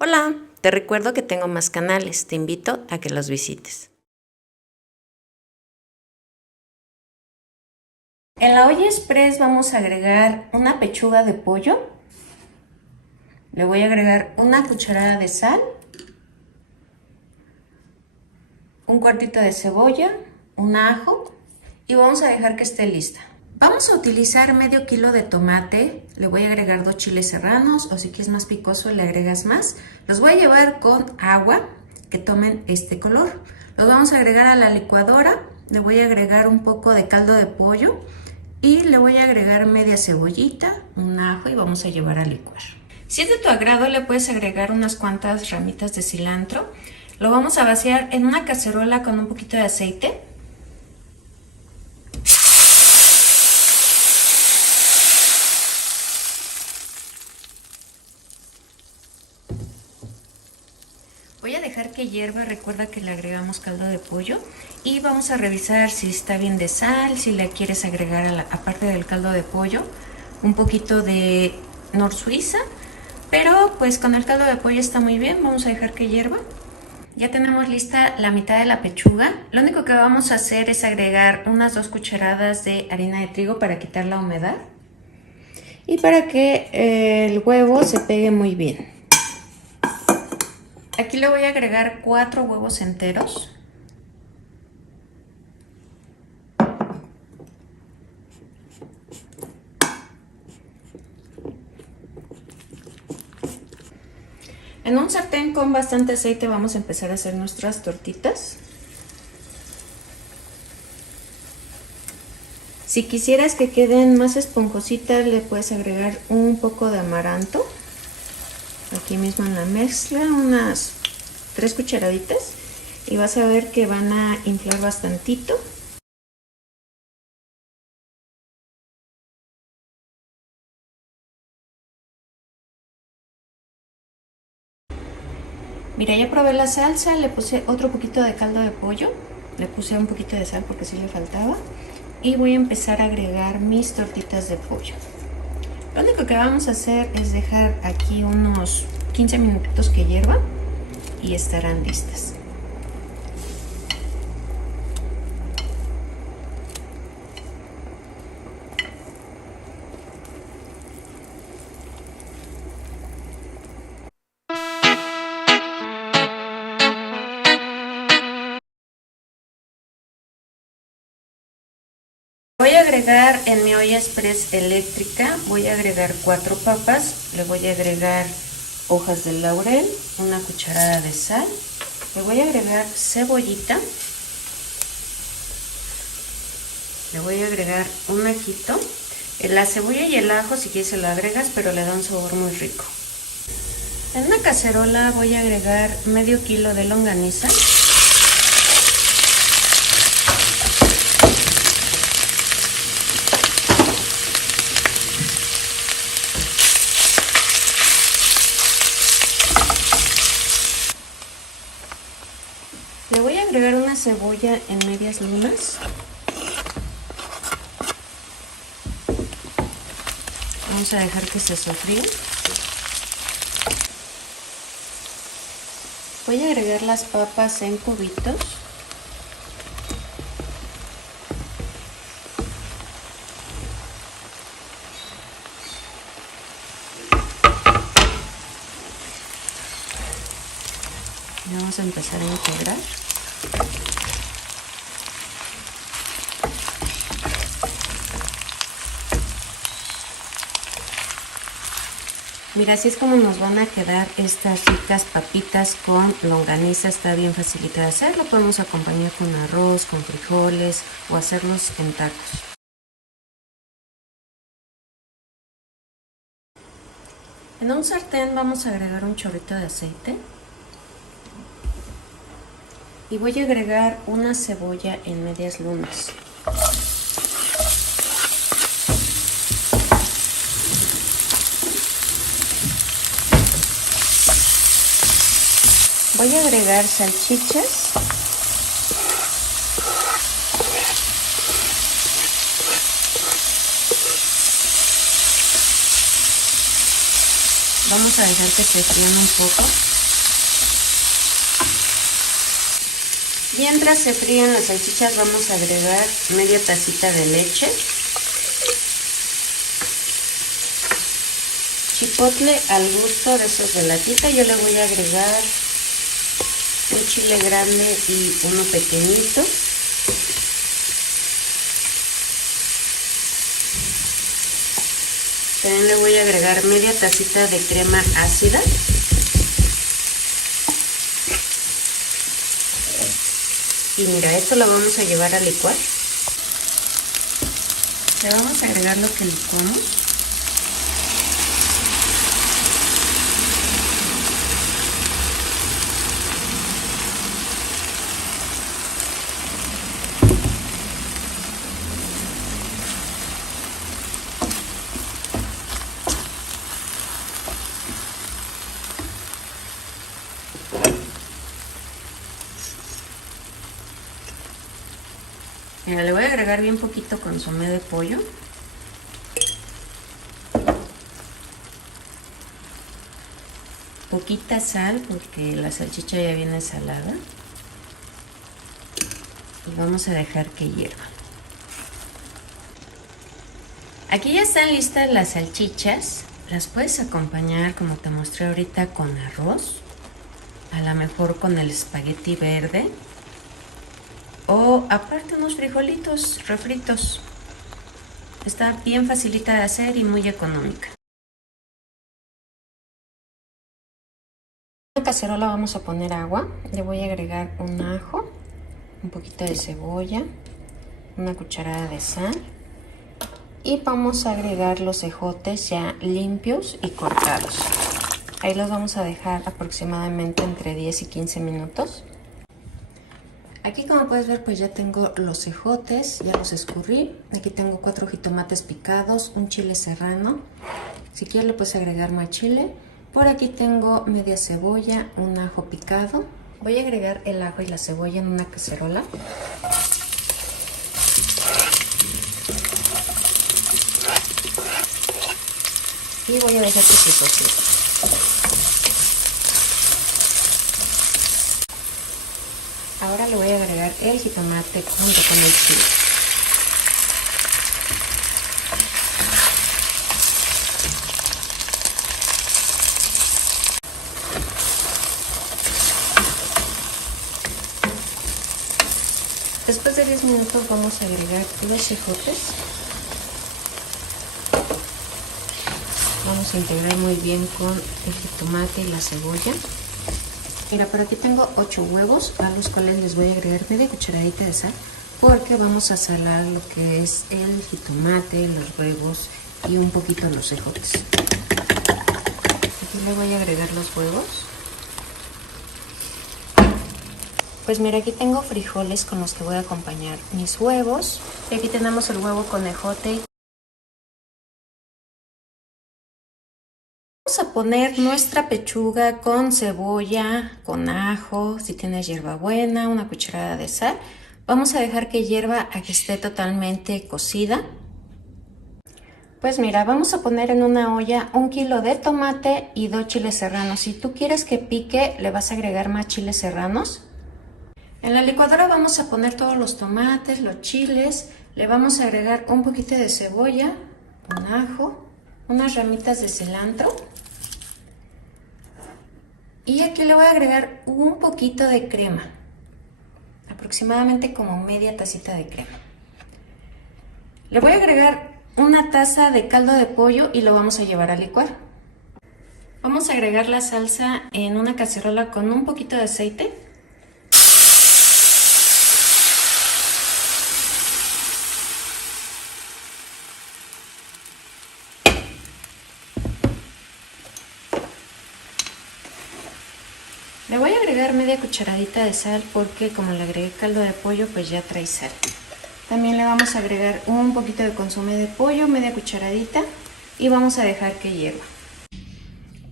Hola, te recuerdo que tengo más canales, te invito a que los visites. En la olla express vamos a agregar una pechuga de pollo. Le voy a agregar una cucharada de sal, un cuartito de cebolla, un ajo y vamos a dejar que esté lista. Vamos a utilizar medio kilo de tomate, le voy a agregar 2 chiles serranos o si quieres más picoso le agregas más. Los voy a llevar con agua que tomen este color. Los vamos a agregar a la licuadora, le voy a agregar un poco de caldo de pollo y le voy a agregar media cebollita, un ajo y vamos a llevar a licuar. Si es de tu agrado le puedes agregar unas cuantas ramitas de cilantro. Lo vamos a vaciar en una cacerola con un poquito de aceite. Voy a dejar que hierva, recuerda que le agregamos caldo de pollo y vamos a revisar si está bien de sal, si le quieres agregar aparte del caldo de pollo un poquito de Nor Suiza, pero pues con el caldo de pollo está muy bien, vamos a dejar que hierva. Ya tenemos lista la mitad de la pechuga, lo único que vamos a hacer es agregar unas 2 cucharadas de harina de trigo para quitar la humedad y para que el huevo se pegue muy bien. Aquí le voy a agregar 4 huevos enteros. En un sartén con bastante aceite vamos a empezar a hacer nuestras tortitas. Si quisieras que queden más esponjositas, le puedes agregar un poco de amaranto. Aquí mismo en la mezcla, unas 3 cucharaditas. Y vas a ver que van a inflar bastantito. Mira, ya probé la salsa, le puse otro poquito de caldo de pollo. Le puse un poquito de sal porque sí le faltaba. Y voy a empezar a agregar mis tortitas de pollo. Lo único que vamos a hacer es dejar aquí unos 15 minutitos que hiervan y estarán listas. Voy a agregar en mi olla express eléctrica, voy a agregar 4 papas, le voy a agregar hojas de laurel, una cucharada de sal, le voy a agregar cebollita, le voy a agregar un ajito. La cebolla y el ajo si quieres se lo agregas, pero le da un sabor muy rico. En una cacerola voy a agregar medio kilo de longaniza. Le voy a agregar una cebolla en medias lunas. Vamos a dejar que se sofríe. Voy a agregar las papas en cubitos. Y vamos a empezar a integrar. Mira, así es como nos van a quedar estas ricas papitas con longaniza. Está bien facilita de hacerlo. Podemos acompañar con arroz, con frijoles o hacerlos en tacos. En un sartén vamos a agregar un chorrito de aceite. Y voy a agregar una cebolla en medias lunas. Voy a agregar salchichas. Vamos a dejar que se frían un poco. Mientras se fríen las salchichas vamos a agregar media tacita de leche, chipotle al gusto de esos de latita. Yo le voy a agregar un chile grande y uno pequeñito. También le voy a agregar media tacita de crema ácida. Y mira, esto lo vamos a llevar a licuar. Le vamos a agregar lo que licuamos. Mira, le voy a agregar bien poquito consomé de pollo. Poquita sal porque la salchicha ya viene salada. Y vamos a dejar que hierva. Aquí ya están listas las salchichas. Las puedes acompañar, como te mostré ahorita, con arroz. A lo mejor con el espagueti verde. O aparte unos frijolitos refritos. Está bien facilita de hacer y muy económica. En una cacerola vamos a poner agua. Le voy a agregar un ajo, un poquito de cebolla, una cucharada de sal. Y vamos a agregar los ejotes ya limpios y cortados. Ahí los vamos a dejar aproximadamente entre 10 y 15 minutos. Aquí, como puedes ver, pues ya tengo los ejotes, ya los escurrí. Aquí tengo 4 jitomates picados, un chile serrano. Si quieres le puedes agregar más chile. Por aquí tengo media cebolla, un ajo picado. Voy a agregar el ajo y la cebolla en una cacerola. Y voy a dejar que se cocine. Ahora le voy a agregar el jitomate junto con el chile. Después de 10 minutos vamos a agregar los ejotes. Vamos a integrar muy bien con el jitomate y la cebolla. Mira, por aquí tengo 8 huevos, a los cuales les voy a agregar media cucharadita de sal, porque vamos a salar lo que es el jitomate, los huevos y un poquito los ejotes. Aquí le voy a agregar los huevos. Pues mira, aquí tengo frijoles con los que voy a acompañar mis huevos. Y aquí tenemos el huevo con ejote. Vamos a poner nuestra pechuga con cebolla, con ajo, si tienes hierbabuena, una cucharada de sal. Vamos a dejar que hierva a que esté totalmente cocida. Pues mira, vamos a poner en una olla 1 kilo de tomate y 2 chiles serranos. Si tú quieres que pique, le vas a agregar más chiles serranos. En la licuadora vamos a poner todos los tomates, los chiles. Le vamos a agregar un poquito de cebolla, un ajo, unas ramitas de cilantro. Y aquí le voy a agregar un poquito de crema, aproximadamente como media tacita de crema. Le voy a agregar una taza de caldo de pollo y lo vamos a llevar a licuar. Vamos a agregar la salsa en una cacerola con un poquito de aceite. Le voy a agregar media cucharadita de sal porque como le agregué caldo de pollo, pues ya trae sal. También le vamos a agregar un poquito de consomé de pollo, media cucharadita, y vamos a dejar que hierva.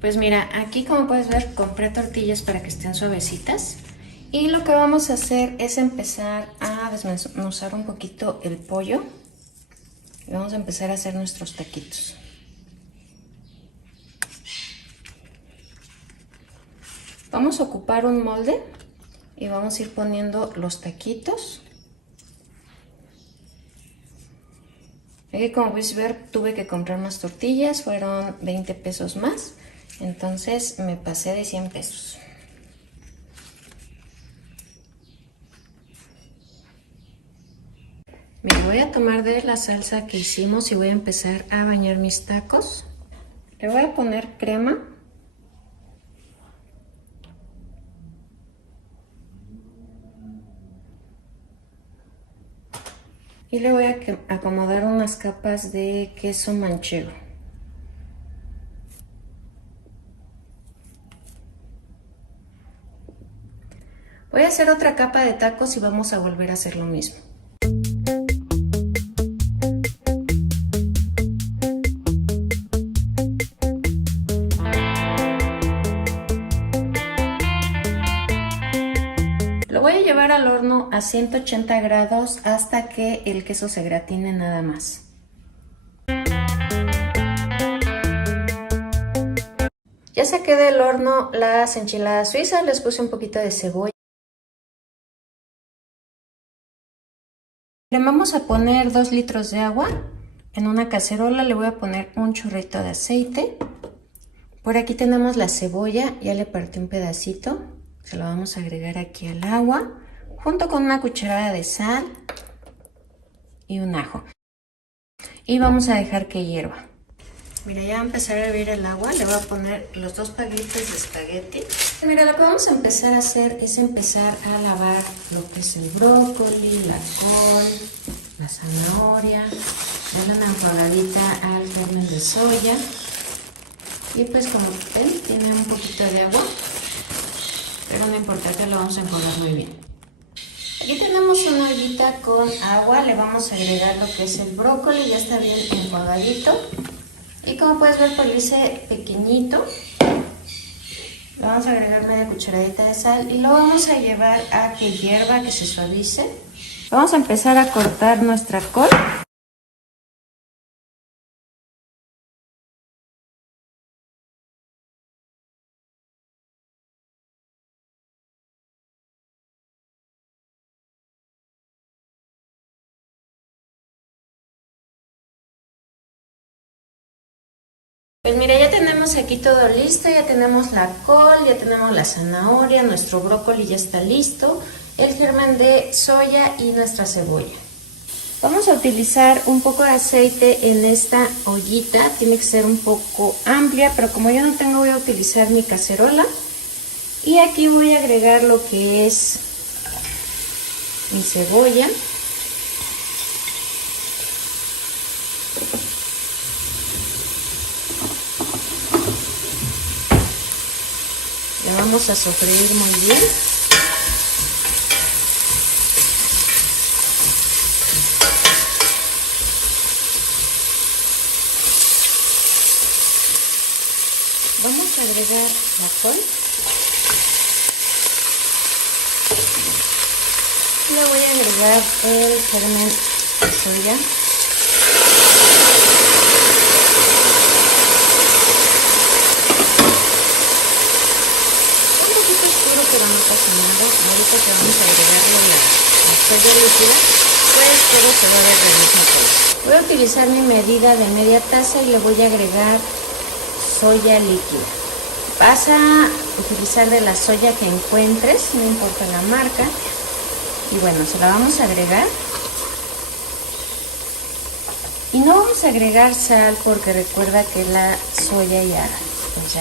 Pues mira, aquí como puedes ver compré tortillas para que estén suavecitas. Y lo que vamos a hacer es empezar a desmenuzar un poquito el pollo. Y vamos a empezar a hacer nuestros taquitos. Vamos a ocupar un molde y vamos a ir poniendo los taquitos. Aquí, como puedes ver, tuve que comprar más tortillas, fueron 20 pesos más, entonces me pasé de 100 pesos. Me voy a tomar de la salsa que hicimos y voy a empezar a bañar mis tacos. Le voy a poner crema. Y le voy a acomodar unas capas de queso manchego. Voy a hacer otra capa de tacos y vamos a volver a hacer lo mismo. Lo voy a llevar al horno a 180 grados hasta que el queso se gratine nada más. Ya saqué del horno las enchiladas suizas, les puse un poquito de cebolla. Le vamos a poner 2 litros de agua. En una cacerola le voy a poner un chorrito de aceite. Por aquí tenemos la cebolla, ya le partí un pedacito. Se lo vamos a agregar aquí al agua, junto con una cucharada de sal y un ajo. Y vamos a dejar que hierva. Mira, ya va a empezar a hervir el agua. Le voy a poner los 2 paquetes de espagueti. Mira, lo que vamos a empezar a hacer es empezar a lavar lo que es el brócoli, la col, la zanahoria. Darle una enjuagadita al germen de soya. Y pues como ven, tiene un poquito de agua. Pero no importa, que lo vamos a enjuagar muy bien. Aquí tenemos una ollita con agua. Le vamos a agregar lo que es el brócoli. Ya está bien enjuagadito. Y como puedes ver, pues lo hice pequeñito. Le vamos a agregar media cucharadita de sal y lo vamos a llevar a que hierva, que se suavice. Vamos a empezar a cortar nuestra col. Pues mira, ya tenemos aquí todo listo, ya tenemos la col, ya tenemos la zanahoria, nuestro brócoli ya está listo, el germen de soya y nuestra cebolla. Vamos a utilizar un poco de aceite en esta ollita, tiene que ser un poco amplia, pero como yo no tengo voy a utilizar mi cacerola. Y aquí voy a agregar lo que es mi cebolla. La vamos a sofreír muy bien. Vamos a agregar la col. Le voy a agregar el germen de soya. Pero no pasa nada. Ahorita que vamos a agregarle la soya líquida, pues todo se va a ver del mismo color. Voy a utilizar mi medida de media taza y le voy a agregar soya líquida. Vas a utilizar de la soya que encuentres, no importa la marca. Y bueno, se la vamos a agregar. Y no vamos a agregar sal porque recuerda que la soya ya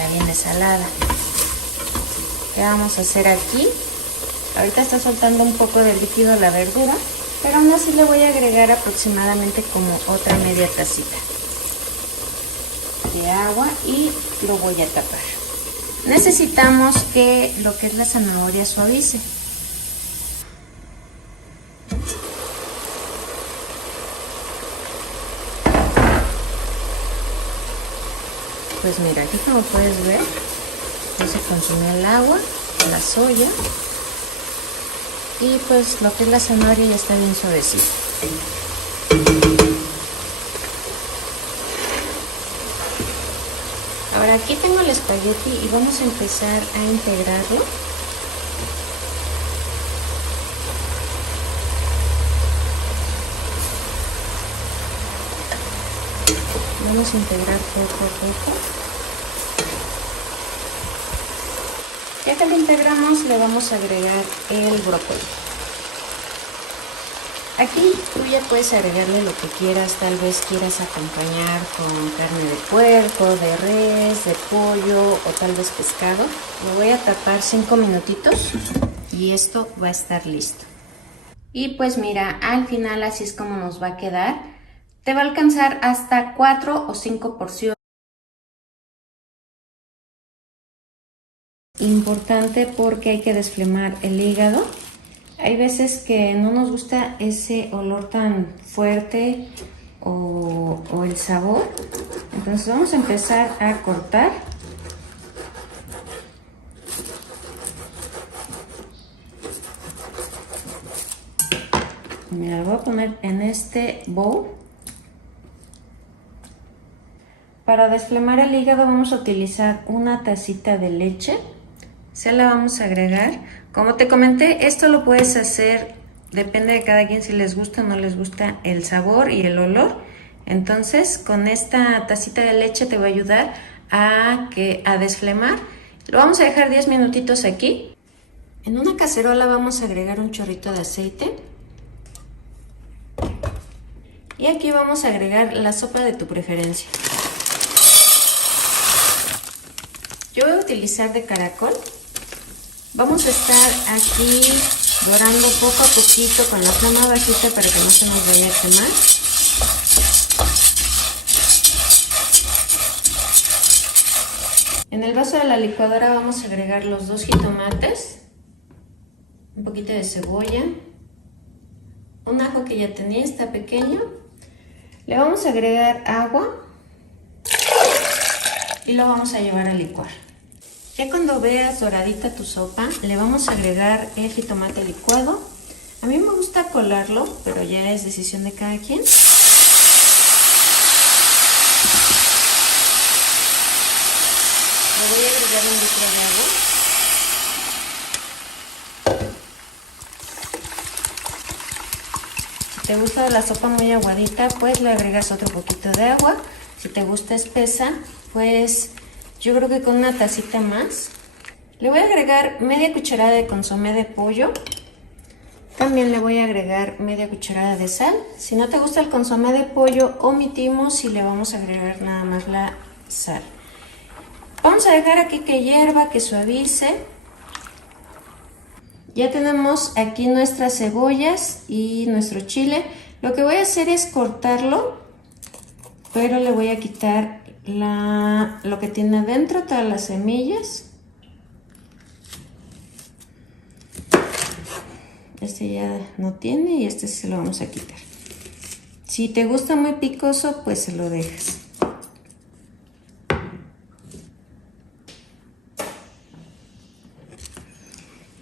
viene salada. ¿Qué vamos a hacer aquí? Ahorita está soltando un poco de líquido la verdura, pero aún así le voy a agregar aproximadamente como otra media tacita de agua y lo voy a tapar. Necesitamos que lo que es la zanahoria suavice. Pues mira, aquí como puedes ver, ya se consumió el agua, la soya y pues lo que es la zanahoria ya está bien suavecita. Ahora aquí tengo el espagueti y vamos a empezar a integrarlo. Vamos a integrar poco a poco. Ya que lo integramos, le vamos a agregar el brócoli. Aquí tú ya puedes agregarle lo que quieras, tal vez quieras acompañar con carne de puerco, de res, de pollo o tal vez pescado. Lo voy a tapar 5 minutitos y esto va a estar listo. Y pues mira, al final así es como nos va a quedar. Te va a alcanzar hasta 4 o 5 porciones. Importante porque hay que desflemar el hígado. Hay veces que no nos gusta ese olor tan fuerte o el sabor. Entonces vamos a empezar a cortar. Mira, lo voy a poner en este bowl. Para desflemar el hígado vamos a utilizar una tacita de leche. Se la vamos a agregar. Como te comenté, esto lo puedes hacer, depende de cada quien si les gusta o no les gusta el sabor y el olor. Entonces, con esta tacita de leche te va a ayudar a desflemar. Lo vamos a dejar 10 minutitos aquí. En una cacerola vamos a agregar un chorrito de aceite. Y aquí vamos a agregar la sopa de tu preferencia. Yo voy a utilizar de caracol. Vamos a estar aquí dorando poco a poquito con la flama bajita para que no se nos vaya a quemar. En el vaso de la licuadora vamos a agregar los 2 jitomates, un poquito de cebolla, un ajo que ya tenía, está pequeño. Le vamos a agregar agua y lo vamos a llevar a licuar. Ya cuando veas doradita tu sopa, le vamos a agregar el jitomate licuado. A mí me gusta colarlo, pero ya es decisión de cada quien. Le voy a agregar 1 litro de agua. Si te gusta la sopa muy aguadita, pues le agregas otro poquito de agua. Si te gusta espesa, pues yo creo que con una tacita más. Le voy a agregar media cucharada de consomé de pollo. También le voy a agregar media cucharada de sal. Si no te gusta el consomé de pollo, omitimos y le vamos a agregar nada más la sal. Vamos a dejar aquí que hierva, que suavice. Ya tenemos aquí nuestras cebollas y nuestro chile. Lo que voy a hacer es cortarlo, pero le voy a quitar lo que tiene adentro, todas las semillas. Este ya no tiene y este se lo vamos a quitar. Si te gusta muy picoso, pues se lo dejas.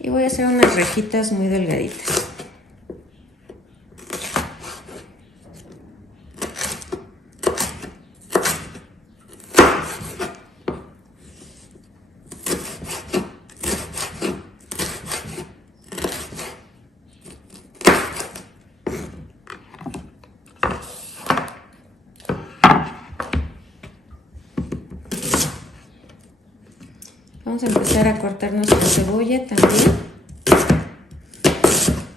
Y voy a hacer unas rejitas muy delgaditas. Vamos a empezar a cortar nuestra cebolla también.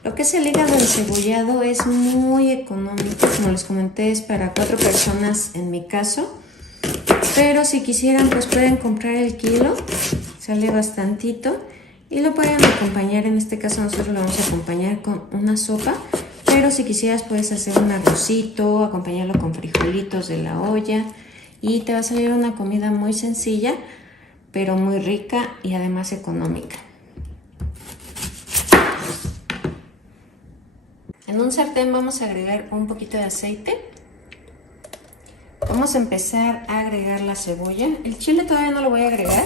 Lo que es el hígado encebollado es muy económico, como les comenté, es para 4 personas en mi caso. Pero si quisieran, pues pueden comprar el kilo, sale bastantito. Y lo pueden acompañar, en este caso nosotros lo vamos a acompañar con una sopa. Pero si quisieras puedes hacer un arrocito, acompañarlo con frijolitos de la olla. Y te va a salir una comida muy sencilla, pero muy rica y además económica. En un sartén vamos a agregar un poquito de aceite. Vamos a empezar a agregar la cebolla. El chile todavía no lo voy a agregar.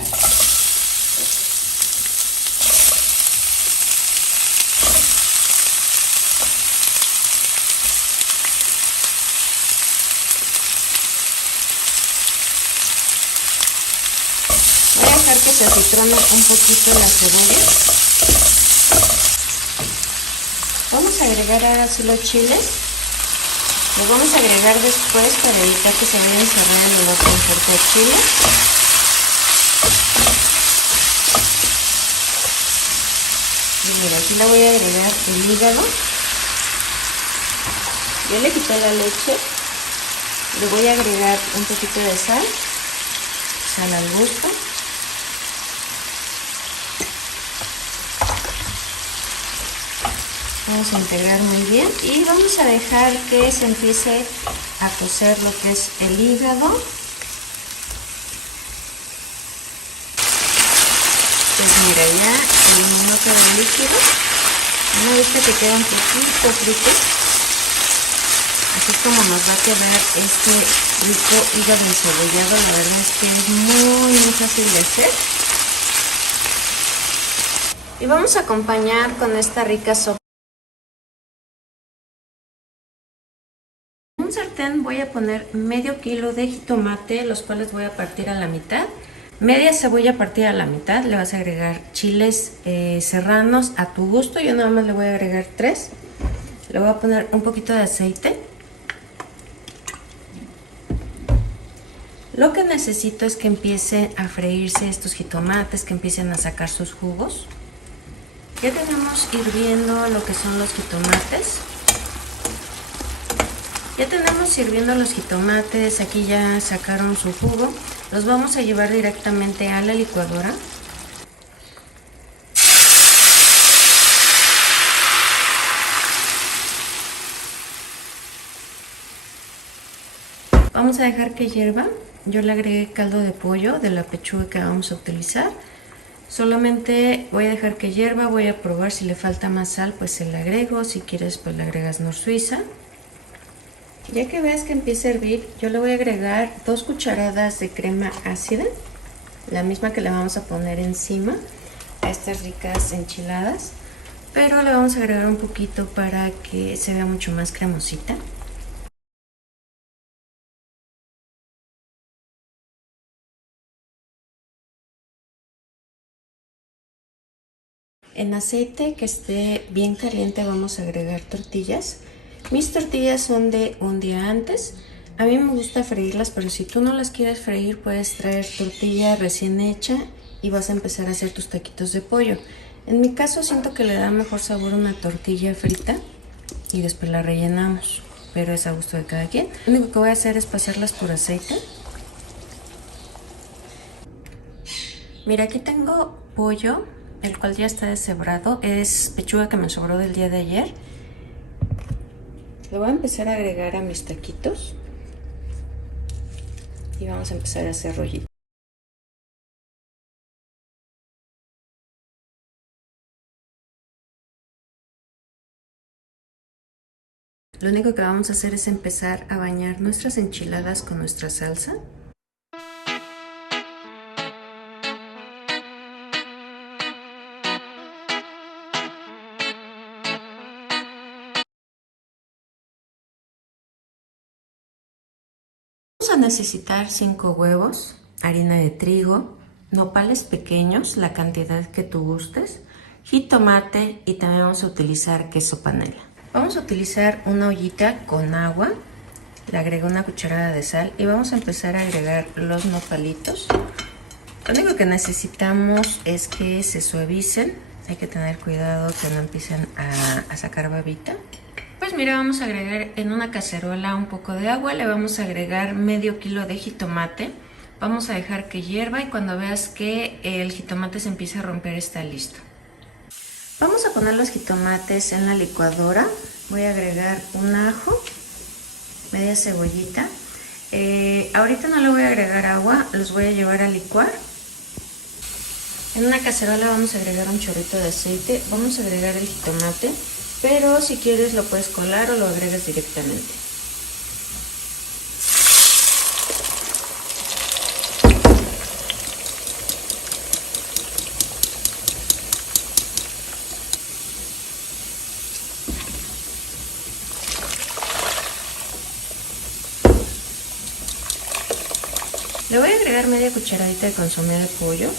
Voy a dejar que se acitrone un poquito la cebolla. Vamos a agregar ahora sí los chiles. Lo vamos a agregar después para evitar que se vaya a encerrar en el otro injerto de chile. Y mira, aquí le voy a agregar el hígado. Ya le quité la leche. Le voy a agregar un poquito de sal. Sal al gusto. Vamos a integrar muy bien y vamos a dejar que se empiece a cocer lo que es el hígado. Pues mira, ya eliminó todo el líquido. Una vez que queda un poquito frito, así como nos va a quedar este rico hígado encebollado. La verdad es que es muy fácil de hacer. Y vamos a acompañar con esta rica sopa. En un sartén voy a poner medio kilo de jitomate, los cuales voy a partir a la mitad. Media cebolla partida a la mitad. Le vas a agregar chiles serranos a tu gusto. Yo nada más le voy a agregar 3. Le voy a poner un poquito de aceite. Lo que necesito es que empiecen a freírse estos jitomates, que empiecen a sacar sus jugos. Ya tenemos hirviendo lo que son los jitomates. Ya tenemos hirviendo los jitomates, aquí ya sacaron su jugo. Los vamos a llevar directamente a la licuadora. Vamos a dejar que hierva. Yo le agregué caldo de pollo de la pechuga que vamos a utilizar. Solamente voy a dejar que hierva, voy a probar si le falta más sal, pues se le agrego. Si quieres, pues le agregas Nor Suiza. Ya que veas que empieza a hervir, yo le voy a agregar 2 cucharadas de crema ácida, la misma que le vamos a poner encima a estas ricas enchiladas, pero le vamos a agregar un poquito para que se vea mucho más cremosita. En aceite que esté bien caliente vamos a agregar tortillas. Mis tortillas son de un día antes. A mí me gusta freírlas, pero si tú no las quieres freír, puedes traer tortilla recién hecha y vas a empezar a hacer tus taquitos de pollo. En mi caso siento que le da mejor sabor una tortilla frita y después la rellenamos, pero es a gusto de cada quien. Lo único que voy a hacer es pasarlas por aceite. Mira, aquí tengo pollo, el cual ya está deshebrado. Es pechuga que me sobró del día de ayer. Lo voy a empezar a agregar a mis taquitos y vamos a empezar a hacer rollitos. Lo único que vamos a hacer es empezar a bañar nuestras enchiladas con nuestra salsa. Vamos a necesitar 5 huevos, harina de trigo, nopales pequeños, la cantidad que tú gustes, jitomate y también vamos a utilizar queso panela. Vamos a utilizar una ollita con agua, le agrego una cucharada de sal y vamos a empezar a agregar los nopalitos. Lo único que necesitamos es que se suavicen, hay que tener cuidado que no empiecen a sacar babita. Pues mira, vamos a agregar en una cacerola un poco de agua, le vamos a agregar medio kilo de jitomate, vamos a dejar que hierva y cuando veas que el jitomate se empieza a romper está listo. Vamos a poner los jitomates en la licuadora, voy a agregar un ajo, media cebollita, ahorita no le voy a agregar agua, los voy a llevar a licuar. En una cacerola vamos a agregar un chorrito de aceite, vamos a agregar el jitomate, pero si quieres lo puedes colar o lo agregas directamente. Le voy a agregar media cucharadita de consomé de pollo,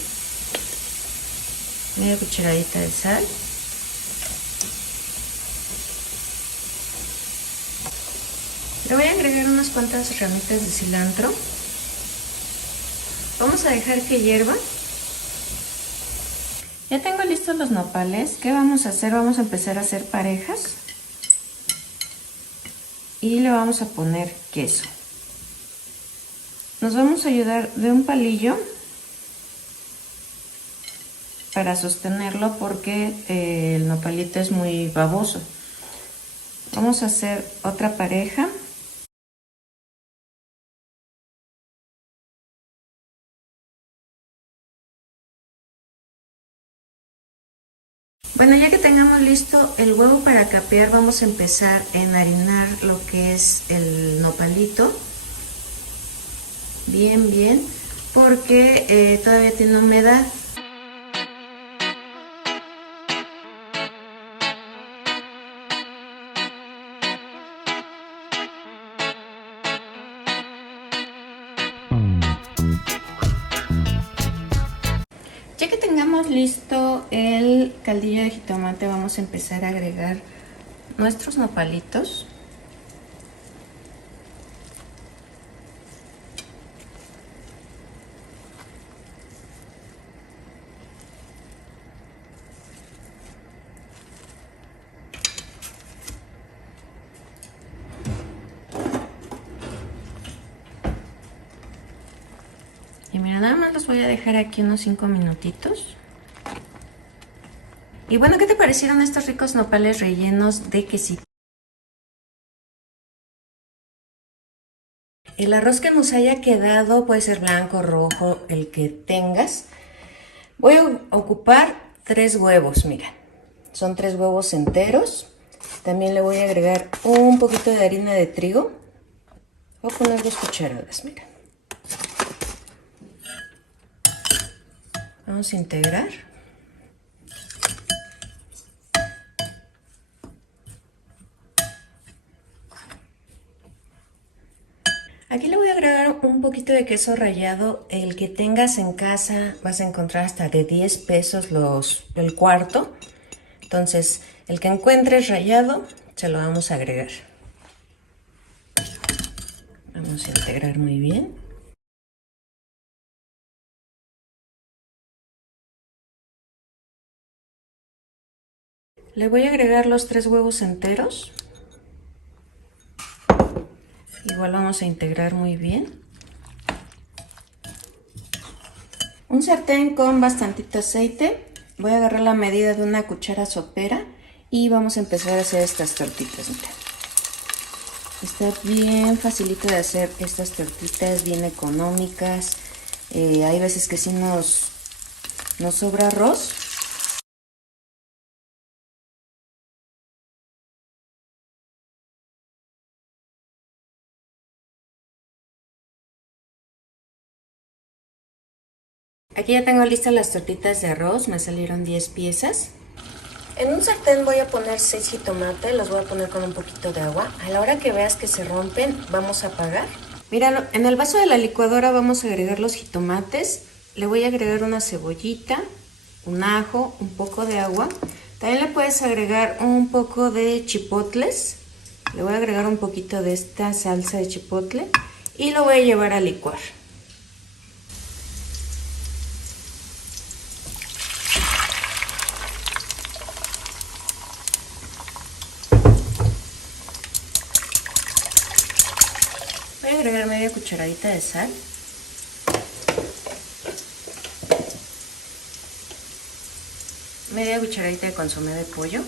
media cucharadita de sal, Le voy a agregar unas cuantas ramitas de cilantro. Vamos a dejar que hierva. Ya tengo listos los nopales. ¿Qué vamos a hacer? Vamos a empezar a hacer parejas. Y le vamos a poner queso. Nos vamos a ayudar de un palillo para sostenerlo porque el nopalito es muy baboso. Vamos a hacer otra pareja. Bueno, ya que tengamos listo el huevo para capear, vamos a empezar a enharinar lo que es el nopalito. Bien, bien, porque todavía tiene humedad. Ya que tengamos listo el caldillo de jitomate, vamos a empezar a agregar nuestros nopalitos. Y mira, nada más los voy a dejar aquí unos 5 minutitos. Y bueno, ¿qué te parecieron estos ricos nopales rellenos de quesito? El arroz que nos haya quedado puede ser blanco, rojo, el que tengas. Voy a ocupar 3 huevos, mira. Son 3 huevos enteros. También le voy a agregar un poquito de harina de trigo. Voy a poner 2 cucharadas, mira. Vamos a integrar. Aquí le voy a agregar un poquito de queso rallado. El que tengas en casa vas a encontrar hasta de 10 pesos el cuarto. Entonces, el que encuentres rallado, se lo vamos a agregar. Vamos a integrar muy bien. Le voy a agregar los 3 huevos enteros. Igual vamos a integrar muy bien. Un sartén con bastantito aceite. Voy a agarrar la medida de una cuchara sopera y vamos a empezar a hacer estas tortitas. Mira. Está bien facilito de hacer estas tortitas, bien económicas. Hay veces que sí nos sobra arroz. Aquí ya tengo listas las tortitas de arroz, me salieron 10 piezas. En un sartén voy a poner 6 jitomates, los voy a poner con un poquito de agua. A la hora que veas que se rompen, vamos a apagar. Mira, en el vaso de la licuadora vamos a agregar los jitomates. Le voy a agregar una cebollita, un ajo, un poco de agua. También le puedes agregar un poco de chipotles. Le voy a agregar un poquito de esta salsa de chipotle y lo voy a llevar a licuar. Voy a agregar media cucharadita de sal. Media cucharadita de consomé de pollo.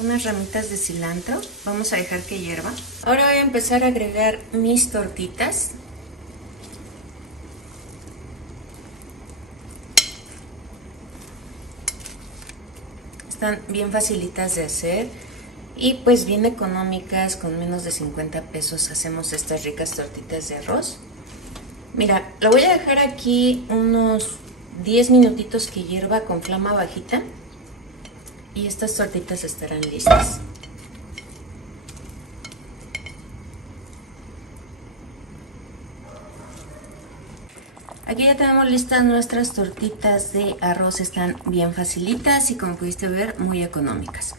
Unas ramitas de cilantro. Vamos a dejar que hierva. Ahora voy a empezar a agregar mis tortitas. Están bien facilitas de hacer. Y pues bien económicas, con menos de 50 pesos hacemos estas ricas tortitas de arroz. Mira, lo voy a dejar aquí unos 10 minutitos que hierva con flama bajita. Y estas tortitas estarán listas. Aquí ya tenemos listas nuestras tortitas de arroz, están bien facilitas y como pudiste ver muy económicas.